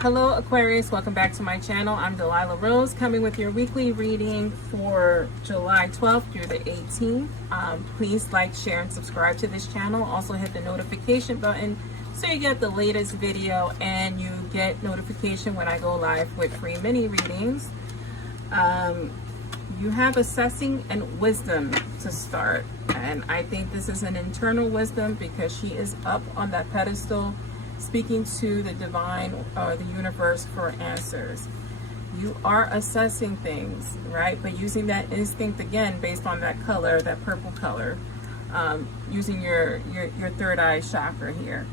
Hello Aquarius, welcome back to my channel. I'm Delilah Rose, coming with your weekly reading for July 12th through the 18th. Please like, share, and subscribe to this channel. Also hit the notification button so you get the latest video and you get notification when I go live with free mini readings. You have assessing and wisdom to start, and I think this is an internal wisdom because she is up on that pedestal speaking to the divine or the universe for answers. You are assessing things, right? But using that instinct again based on that color, that purple color, using your third eye chakra here.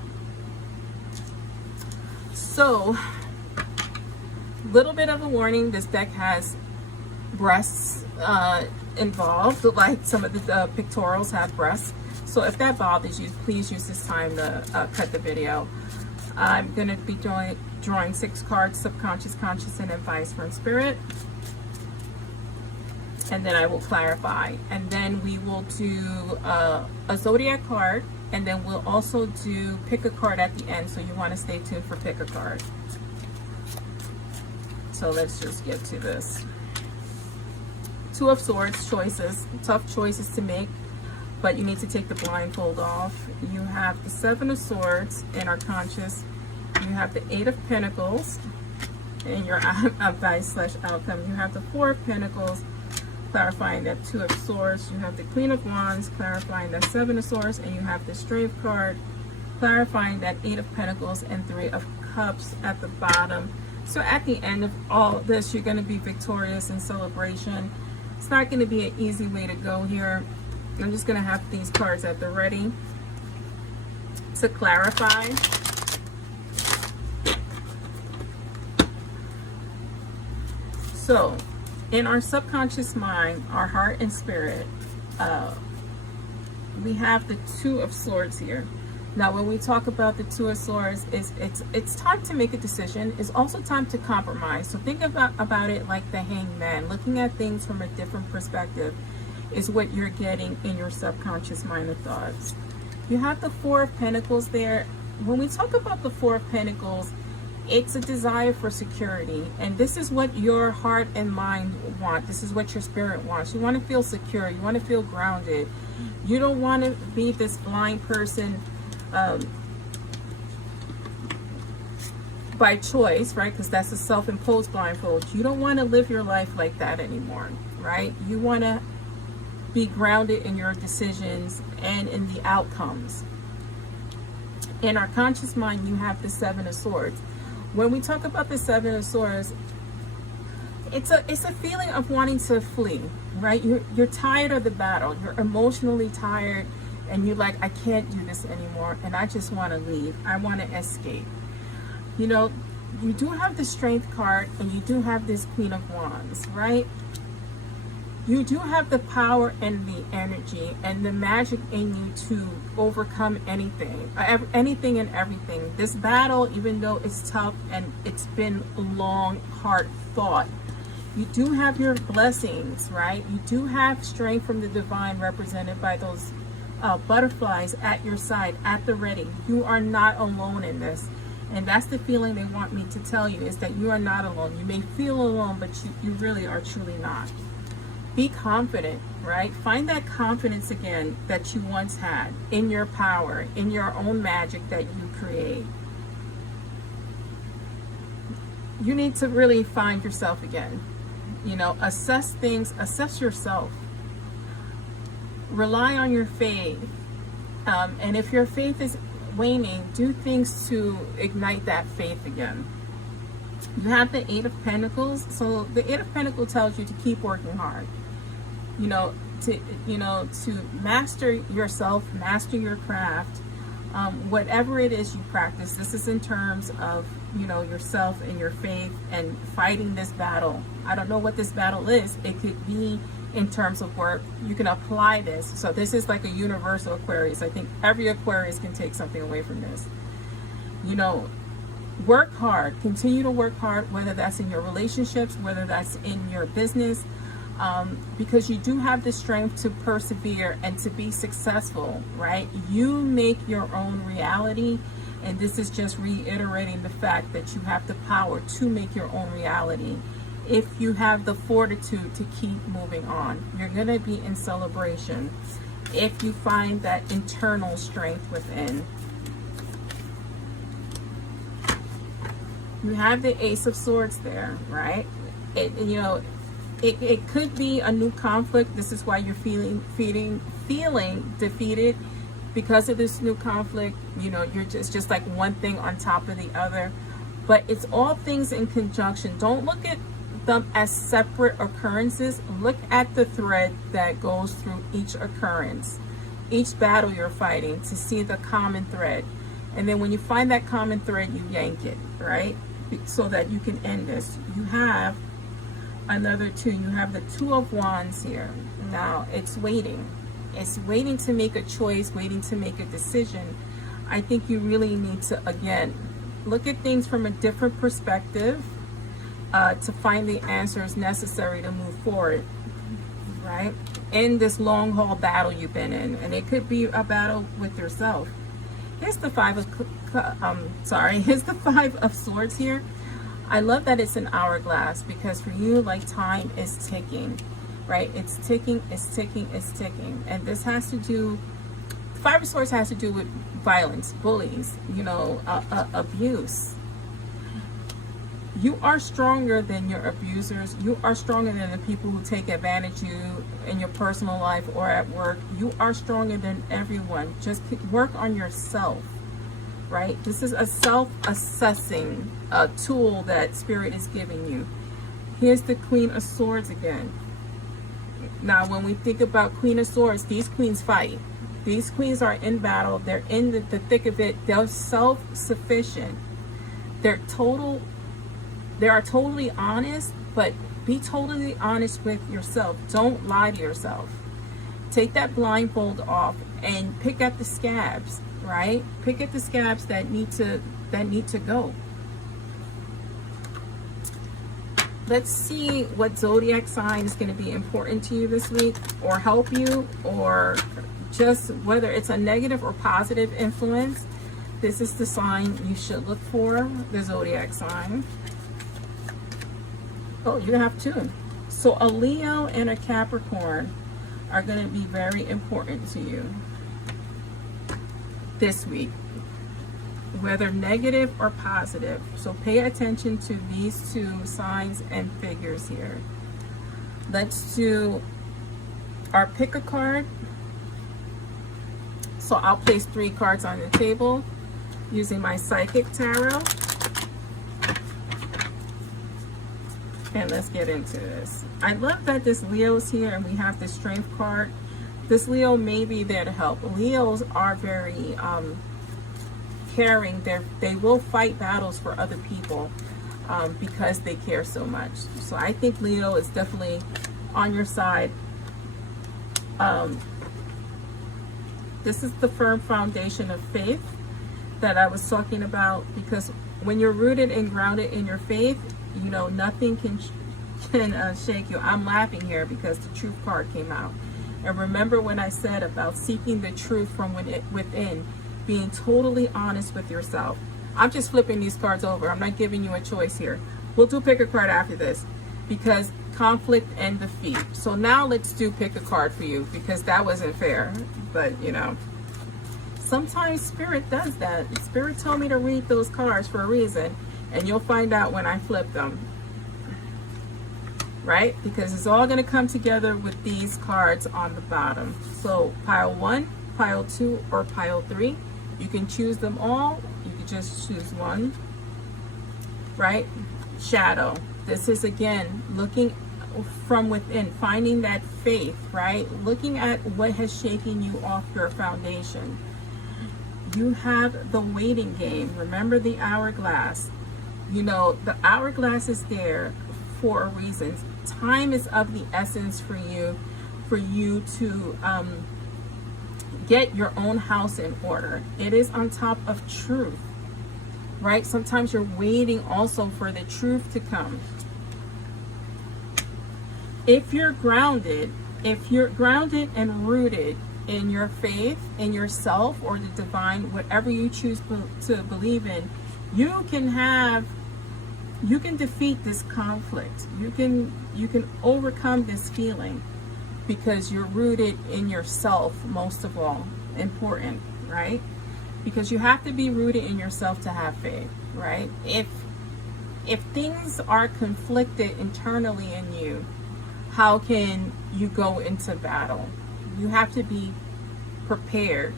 So, little bit of a warning, this deck has breasts involved, like some of the pictorials have breasts. So if that bothers you, please use this time to cut the video. I'm going to be drawing 6 cards, subconscious, conscious, and advice from spirit. And then I will clarify. And then we will do a zodiac card. And then we'll also do pick a card at the end. So you want to stay tuned for pick a card. So let's just get to this. 2 of Swords, choices, tough choices to make, but you need to take the blindfold off. You have the 7 of Swords in our conscious. You have the 8 of Pentacles in your advice / outcome. You have the 4 of Pentacles, clarifying that 2 of Swords. You have the Queen of Wands, clarifying that 7 of Swords, and you have the Strength card, clarifying that 8 of Pentacles and 3 of Cups at the bottom. So at the end of all this, you're going to be victorious in celebration. It's not going to be an easy way to go here. I'm just going to have these cards at the ready to clarify. So, in our subconscious mind, our heart and spirit, we have the 2 of Swords here. Now, when we talk about the 2 of Swords, it's time to make a decision. It's also time to compromise. So think about it like the Hangman, looking at things from a different perspective is what you're getting in your subconscious mind of thoughts. You have the 4 of Pentacles there. When we talk about the 4 of Pentacles, it's a desire for security, and this is what your heart and mind want. This is what your spirit wants. You want to feel secure. You want to feel grounded. You don't want to be this blind person by choice, right? Because that's a self-imposed blindfold. You don't want to live your life like that anymore, right? You want to be grounded in your decisions and in the outcomes. In our conscious mind, you have the 7 of Swords. When we talk about the 7 of Swords, it's a feeling of wanting to flee, right? You're tired of the battle. You're emotionally tired, and you're like, I can't do this anymore, and I just want to leave. I want to escape. You know, you do have the Strength card, and you do have this Queen of Wands, right? You do have the power and the energy and the magic in you to overcome anything and everything. This battle, even though it's tough and it's been long, hard fought, you do have your blessings, right? You do have strength from the divine represented by those butterflies at your side, at the ready. You are not alone in this. And that's the feeling they want me to tell you, is that you are not alone. You may feel alone, but you really are truly not. Be confident, right? Find that confidence again that you once had in your power, in your own magic that you create. You need to really find yourself again. You know, assess things, assess yourself. Rely on your faith. And if your faith is waning, do things to ignite that faith again. You have the 8 of Pentacles. So the 8 of Pentacles tells you to keep working hard. To master yourself, master your craft, whatever it is you practice. This is in terms of, yourself and your faith and fighting this battle. I don't know what this battle is. It could be in terms of work. You can apply this. So this is like a universal Aquarius. I think every Aquarius can take something away from this. Work hard, continue to work hard, whether that's in your relationships, whether that's in your business, because you do have the strength to persevere and to be successful, right? You make your own reality. And this is just reiterating the fact that you have the power to make your own reality. If you have the fortitude to keep moving on, you're going to be in celebration. If you find that internal strength within. You have the Ace of Swords there, right? It could be a new conflict. This is why you're feeling defeated because of this new conflict. It's just like one thing on top of the other. But it's all things in conjunction. Don't look at them as separate occurrences. Look at the thread that goes through each occurrence, each battle you're fighting, to see the common thread. And then when you find that common thread, you yank it, right? So that you can end this. You have another two. You have the Two of Wands here. Now it's waiting. It's waiting to make a choice, waiting to make a decision. I think you really need to, again, look at things from a different perspective to find the answers necessary to move forward, right? In this long haul battle you've been in. And it could be a battle with yourself. Here's the Five of Swords here. I love that it's an hourglass, because for you, like, time is ticking, right? It's ticking, it's ticking, it's ticking. And this has to do, Five of Swords has to do with violence, bullies, abuse. You are stronger than your abusers. You are stronger than the people who take advantage of you in your personal life or at work. You are stronger than everyone. Just work on yourself, right? This is a self-assessing tool that Spirit is giving you. Here's the Queen of Swords again. Now, when we think about Queen of Swords, these queens fight. These queens are in battle. They're in the thick of it. They're self-sufficient. They are totally honest, but be totally honest with yourself. Don't lie to yourself. Take that blindfold off and pick at the scabs, right? Pick at the scabs that need to go. Let's see what zodiac sign is going to be important to you this week, or help you, or just whether it's a negative or positive influence. This is the sign you should look for, the zodiac sign. Oh, you have two. So a Leo and a Capricorn are going to be very important to you this week, whether negative or positive. So pay attention to these two signs and figures here. Let's do our pick a card. So I'll place 3 cards on the table using my Psychic Tarot. And let's get into this. I love that this Leo's here and we have the Strength card. This Leo may be there to help. Leos are very caring. They will fight battles for other people because they care so much. So I think Leo is definitely on your side. This is the firm foundation of faith that I was talking about, because when you're rooted and grounded in your faith, nothing can shake you. I'm laughing here because the Truth card came out. And remember when I said about seeking the truth from within, being totally honest with yourself. I'm just flipping these cards over. I'm not giving you a choice here. We'll do pick a card after this, because conflict and defeat. So now let's do pick a card for you, because that wasn't fair. But sometimes Spirit does that. Spirit told me to read those cards for a reason. And you'll find out when I flip them, right? Because it's all going to come together with these cards on the bottom. So pile 1, pile 2, or pile 3. You can choose them all. You can just choose one, right? Shadow. This is, again, looking from within, finding that faith, right? Looking at what has shaken you off your foundation. You have the waiting game. Remember the hourglass. The hourglass is there for a reason. Time is of the essence for you to get your own house in order. It is on top of truth, right? Sometimes you're waiting also for the truth to come. If you're grounded and rooted in your faith, in yourself, or the divine, whatever you choose to believe in, you can defeat this conflict. You can overcome this feeling because you're rooted in yourself, most of all. Important, right? Because you have to be rooted in yourself to have faith, right? If things are conflicted internally in you, how can you go into battle? You have to be prepared.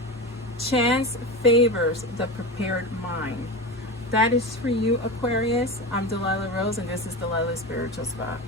Chance favors the prepared mind. That is for you, Aquarius. I'm Delilah Rose, and this is Delilah's Spiritual Spot.